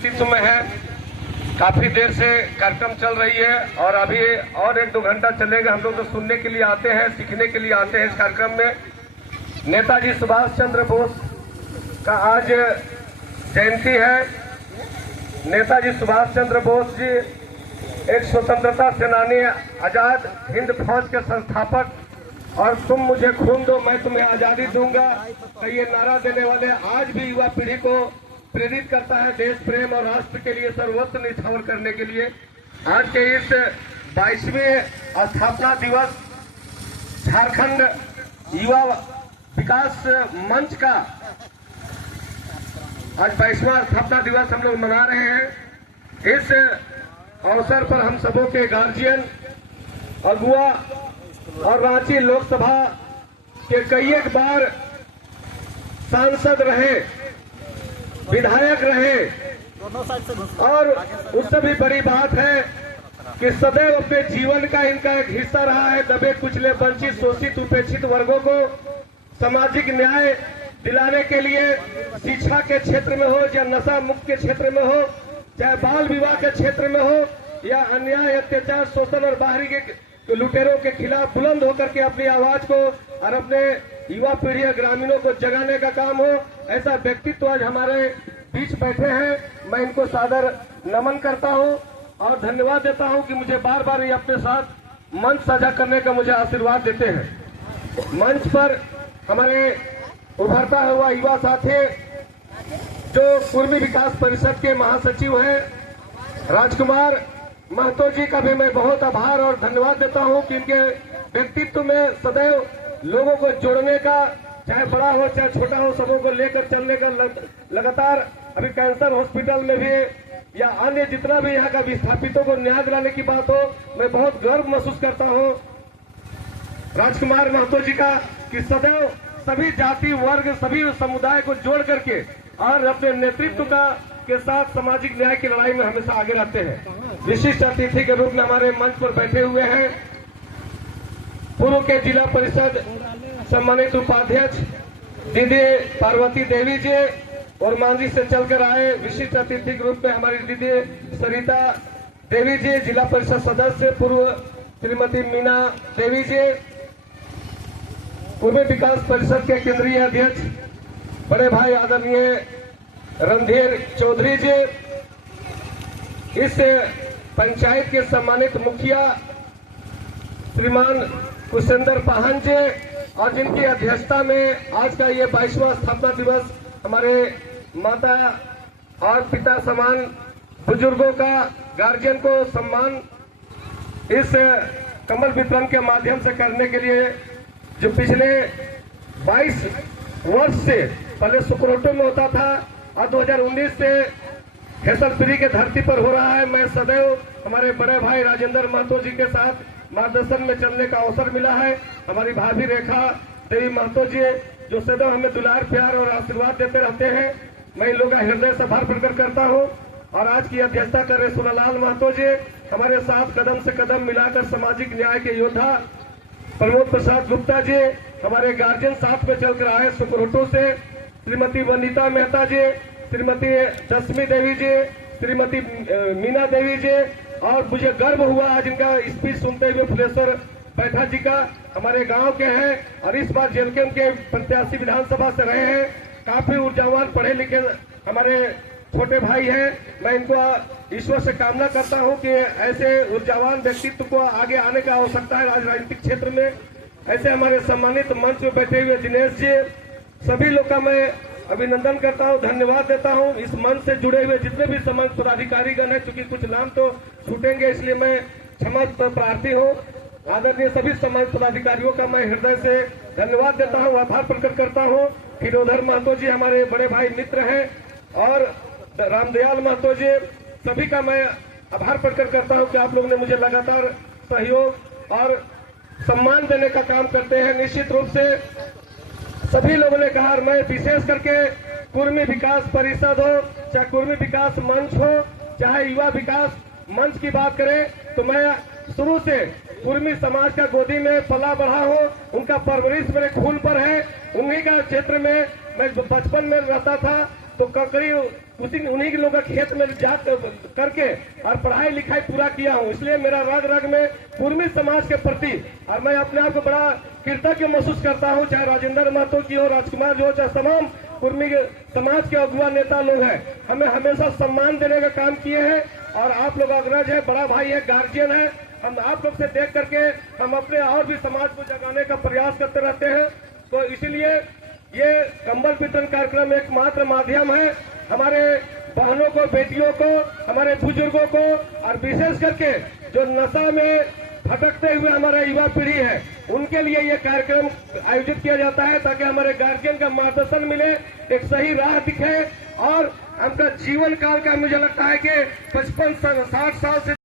नेतृत्व में है। काफी देर से कार्यक्रम चल रही है और अभी और 1-2 घंटा चलेगा। हम लोग तो सुनने के लिए आते हैं, सीखने के लिए आते हैं। इस कार्यक्रम में नेताजी सुभाष चंद्र बोस का आज जयंती है। नेताजी सुभाष चंद्र बोस जी एक स्वतंत्रता सेनानी, आजाद हिंद फौज के संस्थापक और तुम मुझे खून दो मैं तुम्हें आजादी दूंगा का ये नारा देने वाले आज भी युवा पीढ़ी को प्रेरित करता है देश प्रेम और राष्ट्र के लिए सर्वोच्च न्यौछावर करने के लिए। आज के इस 22वें स्थापना दिवस झारखंड युवा विकास मंच का आज 22वां स्थापना दिवस हम लोग मना रहे हैं। इस अवसर पर हम सबों के गार्जियन, अगुआ और रांची लोकसभा के कई एक बार सांसद रहे, विधायक रहे और उससे भी बड़ी बात है कि सदैव अपने जीवन का इनका एक हिस्सा रहा है दबे कुचले वंचित शोषित उपेक्षित वर्गों को सामाजिक न्याय दिलाने के लिए, शिक्षा के क्षेत्र में हो या नशा मुक्त के क्षेत्र में हो, चाहे बाल विवाह के क्षेत्र में हो या अन्याय अत्याचार शोषण और बाहरी के लुटेरों के खिलाफ बुलंद होकर के अपनी आवाज को और अपने युवा पीढ़ी और ग्रामीणों को जगाने का काम हो, ऐसा व्यक्तित्व आज हमारे बीच बैठे हैं। मैं इनको सादर नमन करता हूं और धन्यवाद देता हूं कि मुझे बार बार ये अपने साथ मंच साझा करने का मुझे आशीर्वाद देते हैं। मंच पर हमारे उभरता हुआ युवा साथी जो कुर्मी विकास परिषद के महासचिव हैं राजकुमार महतो जी का भी मैं बहुत आभार और धन्यवाद देता हूं कि इनके व्यक्तित्व में सदैव लोगों को जोड़ने का, चाहे बड़ा हो चाहे छोटा हो, सबों को लेकर चलने का लगातार अभी कैंसर हॉस्पिटल में भी या अन्य जितना भी यहाँ का विस्थापितों को न्याय दिलाने की बात हो, मैं बहुत गर्व महसूस करता हूँ राजकुमार महतो जी का कि सदैव सभी जाति वर्ग सभी समुदाय को जोड़ करके और अपने नेतृत्व का के साथ सामाजिक न्याय की लड़ाई में हमेशा आगे रहते हैं। विशिष्ट अतिथि के रूप में हमारे मंच पर बैठे हुए हैं पूर्व के जिला परिषद सम्मानित उपाध्यक्ष दीदी पार्वती देवी जी और मांझी से चलकर आए विशिष्ट अतिथि के रूप में हमारी दीदी सरिता देवी जी, जिला परिषद सदस्य पूर्व श्रीमती मीना देवी जी, पूर्व विकास परिषद के केंद्रीय अध्यक्ष बड़े भाई आदरणीय रणधीर चौधरी जी, इस पंचायत के सम्मानित मुखिया श्रीमान कुशेंद्र पाहन जी और जिनकी अध्यक्षता में आज का ये 22वां स्थापना दिवस हमारे माता और पिता समान बुजुर्गों का गार्जियन को सम्मान इस कमल वितरण के माध्यम से करने के लिए जो पिछले 22 वर्ष से पहले सुकरोटो में होता था और 2019 से हेसलपुरी के धरती पर हो रहा है। मैं सदैव हमारे बड़े भाई राजेंद्र महतो जी के साथ मार्गदर्शन में चलने का अवसर मिला है। हमारी भाभी रेखा देवी महतो जी जो सदैव हमें दुलार प्यार और आशीर्वाद देते रहते हैं, मैं इन लोगों का हृदय से आभार प्रकट करता हूं। और आज की अध्यक्षता कर रहे सुनालाल महतो जी हमारे साथ कदम से कदम मिलाकर सामाजिक न्याय के योद्धा प्रमोद प्रसाद गुप्ता जी हमारे गार्जियन साथ में चलकर आए सुकरोटो से, श्रीमती वनिता मेहता जी, श्रीमती दशमी देवी जी, श्रीमती मीना देवी जी और मुझे गर्व हुआ आज इनका स्पीच सुनते हुए फुलेश्वर बैठा जी का हमारे गांव के हैं और इस बार जेलकेम के प्रत्याशी विधानसभा से रहे हैं। काफी ऊर्जावान पढ़े लिखे हमारे छोटे भाई हैं। मैं इनको ईश्वर से कामना करता हूं कि ऐसे ऊर्जावान व्यक्तित्व को आगे आने का आवश्यकता है राजनीतिक क्षेत्र में। ऐसे हमारे सम्मानित मंच में बैठे हुए दिनेश जी, सभी लोग का मैं अभिनंदन करता हूं, धन्यवाद देता हूं। इस मंच से जुड़े हुए जितने भी समाज पदाधिकारीगण हैं, चूंकि कुछ नाम तो छूटेंगे इसलिए मैं क्षमा प्रार्थी हूं। आदरणीय सभी समाज पदाधिकारियों का मैं हृदय से धन्यवाद देता हूं, आभार प्रकट करता हूं। खिरोधर महतो जी हमारे बड़े भाई मित्र हैं और रामदयाल महतो जी, सभी का मैं आभार प्रकट करता हूं कि आप लोग ने मुझे लगातार सहयोग और सम्मान देने का काम करते हैं। निश्चित रूप से सभी लोगों ने कहा, मैं विशेष करके कुर्मी विकास परिषद हो चाहे कुर्मी विकास मंच हो चाहे युवा विकास मंच की बात करें तो मैं शुरू से कुर्मी समाज का गोदी में पला बढ़ा हूं, उनका परवरिश मेरे खून पर है। उन्हीं का क्षेत्र में मैं बचपन में रहता था तो ककड़ी उन्हीं के लोगों का खेत में जा करके और पढ़ाई लिखाई पूरा किया हूँ। इसलिए मेरा रग रग में कुर्मी समाज के प्रति और मैं अपने आप को बड़ा कृतज्ञ महसूस करता हूँ, चाहे राजेंद्र महतो की हो, राजकुमार जी हो, चाहे तमाम कुर्मी समाज के अगुआ नेता लोग हैं। हमें हमेशा सम्मान देने का काम किए हैं और आप लोग अग्रज है, बड़ा भाई है, गार्जियन है। हम आप लोग से देख करके हम अपने और भी समाज को जगाने का प्रयास करते रहते हैं। तो इसीलिए ये कंबल वितरण कार्यक्रम एकमात्र माध्यम है हमारे बहनों को, बेटियों को, हमारे बुजुर्गों को और विशेष करके जो नशा में भटकते हुए हमारा युवा पीढ़ी है उनके लिए ये कार्यक्रम आयोजित किया जाता है ताकि हमारे गार्जियन का मार्गदर्शन मिले, एक सही राह दिखे और हमका जीवन काल का मुझे लगता है कि 55-60 साल से